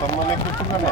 Tamo neko tuga ne.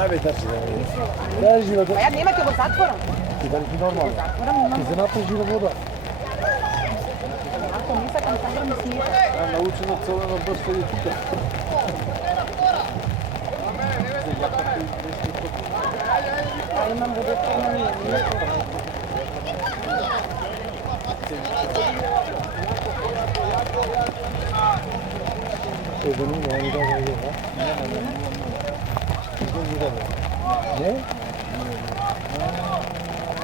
Ajde, tači da vidim. Daj živa da... Pa ja nemate go zatvoram. Ti da li ti normalno? Zatvoram, imam. Ti se napraži voda. Ako nisam, samo mi smijete. Ja naučeno crveno baš sedi tuka. Ja imam vodoprema, nije. Da nima, oni da ga je, ha? Ne?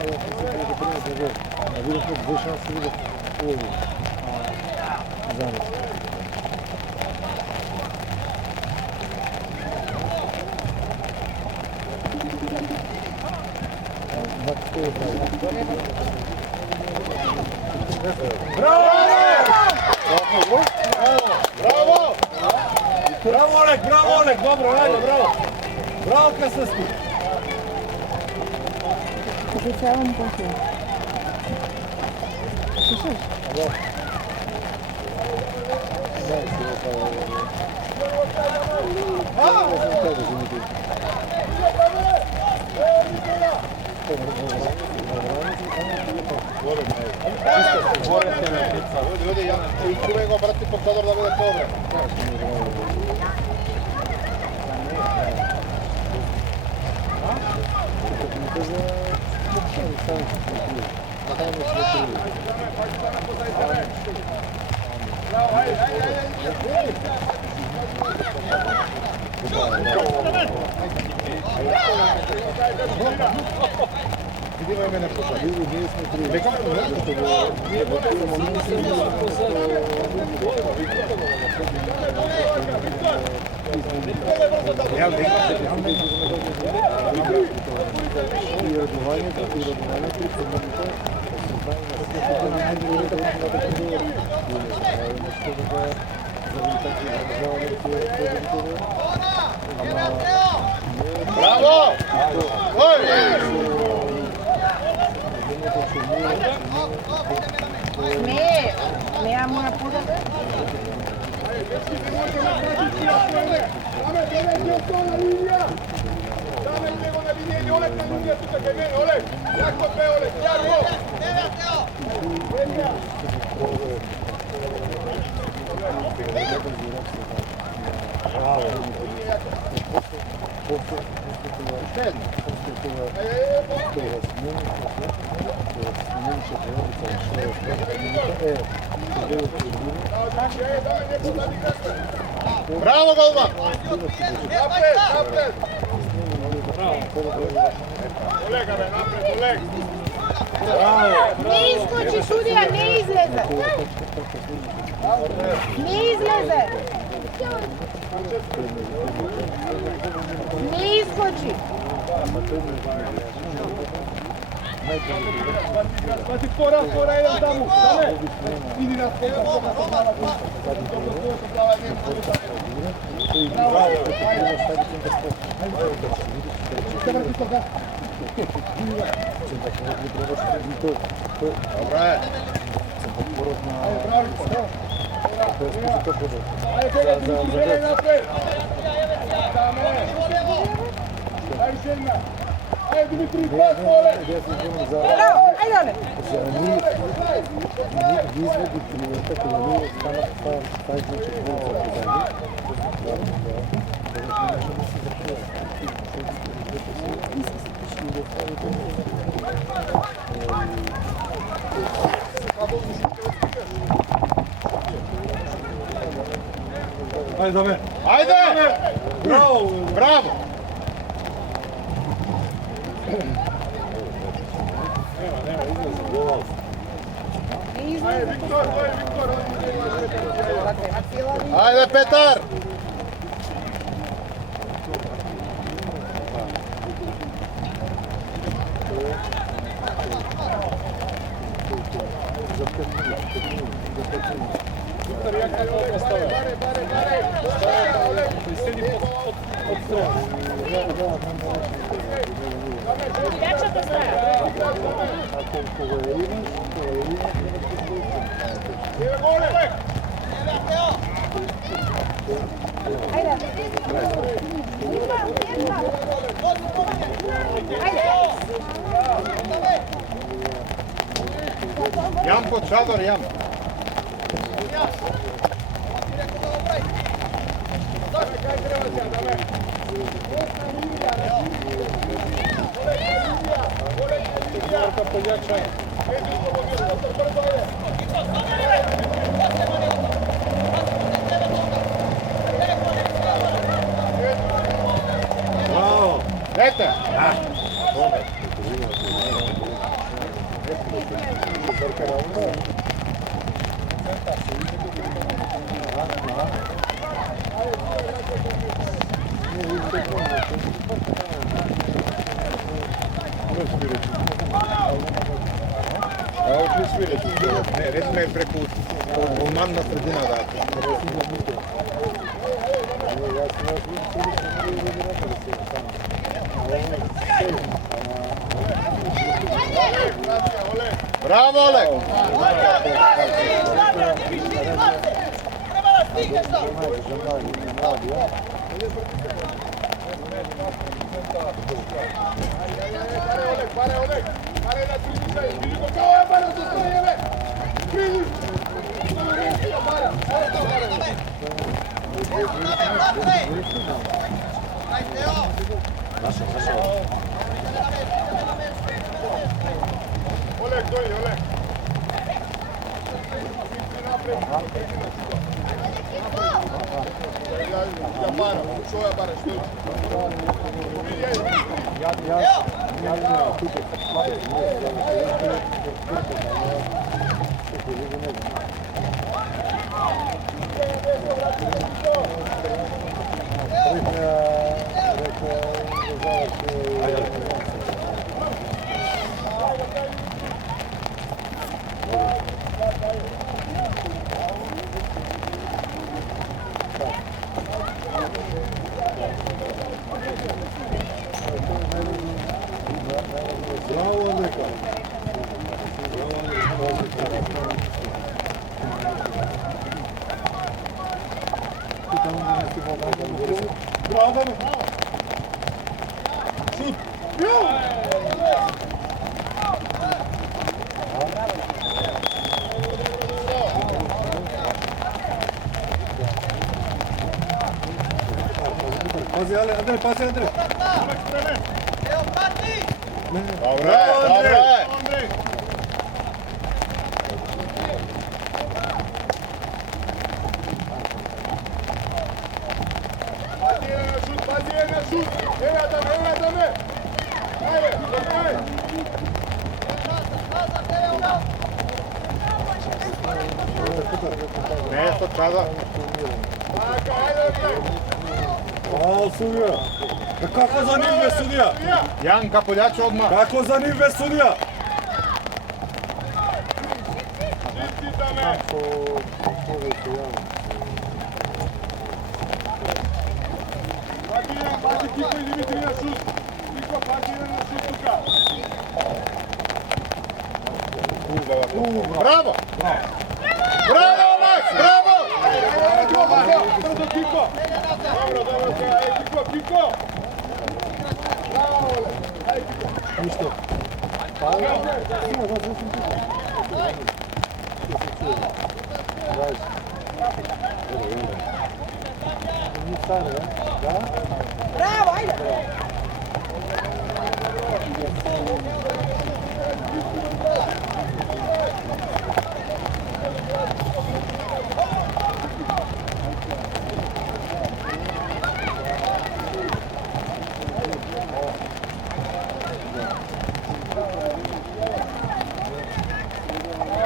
Ja sam se prije primjer da je, a vidio smo dve šanse vidio ovu. Zanos. Bravo! Bravo! Bravo Oleg, bravo Oleg, dobro, ajde, bravo! Bravo Krasavski! Pokušavam poslije. Slušaš? Da. Da, si je kao... Ja sam tebe zimiti. Ljudi, ja čuvaj ga, brati, po kadar da bude dobro. Дива мене пошли. Ние сме три. Нека Браво! Ой! Не ја моја подата. Браво, голман! Олега, бе, напред, Олег! Не искочи судија, не излезе. Не излезе. Не искочи. Пати фора, еден таму. Иди на Добре. Ајде, Димитри, пас, поле! Браво, ајде, оле. Ајде, да ме. Ајде! Браво! Браво! Не излезе. Виктор, тој е Виктор. Треба цела линија. Ајде, Петар! Јачата стаја. Ајде. Јам под шадор, јам. Браво! Ете! Evo ću svirati. Ne, recimo je preko golman na sredina dati. Bravo, Oleg! Pare, Oleg! Pare da pritisaj! Vidi ko kao je para sa strojeve! Vidi! Oleg, dođi, Oleg! Ja para, što ja para, što je? Браво, Андрека! Браво! Шут! Pazi, Andrej, pazi, Andrej! Dobre, dobre! Pazi na šut! Evo Adame! Ajde, ajde! Nešto čada. Ал, судија! Како за нив бе судија? Јан Капулјачо одма. Како за нив бе судија? Честитаме! Пази Кико и Димитри на шут. Кико, пази на шут тука. Браво! Браво, Макс! Браво! Брзо, Кико! Dobro, ajde, Kiko! Bravo! Ajde, Kiko! Ништо. Bravo, ajde!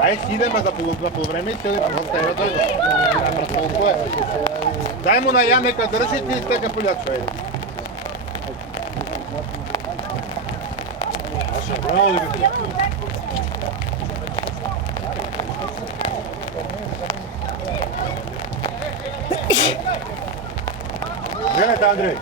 Ај си идеме за полувреме и се остави дојде. Дај му на Јан нека држи ти и стека Пулјачо. Браво, Димитри. Гледате, Андреј.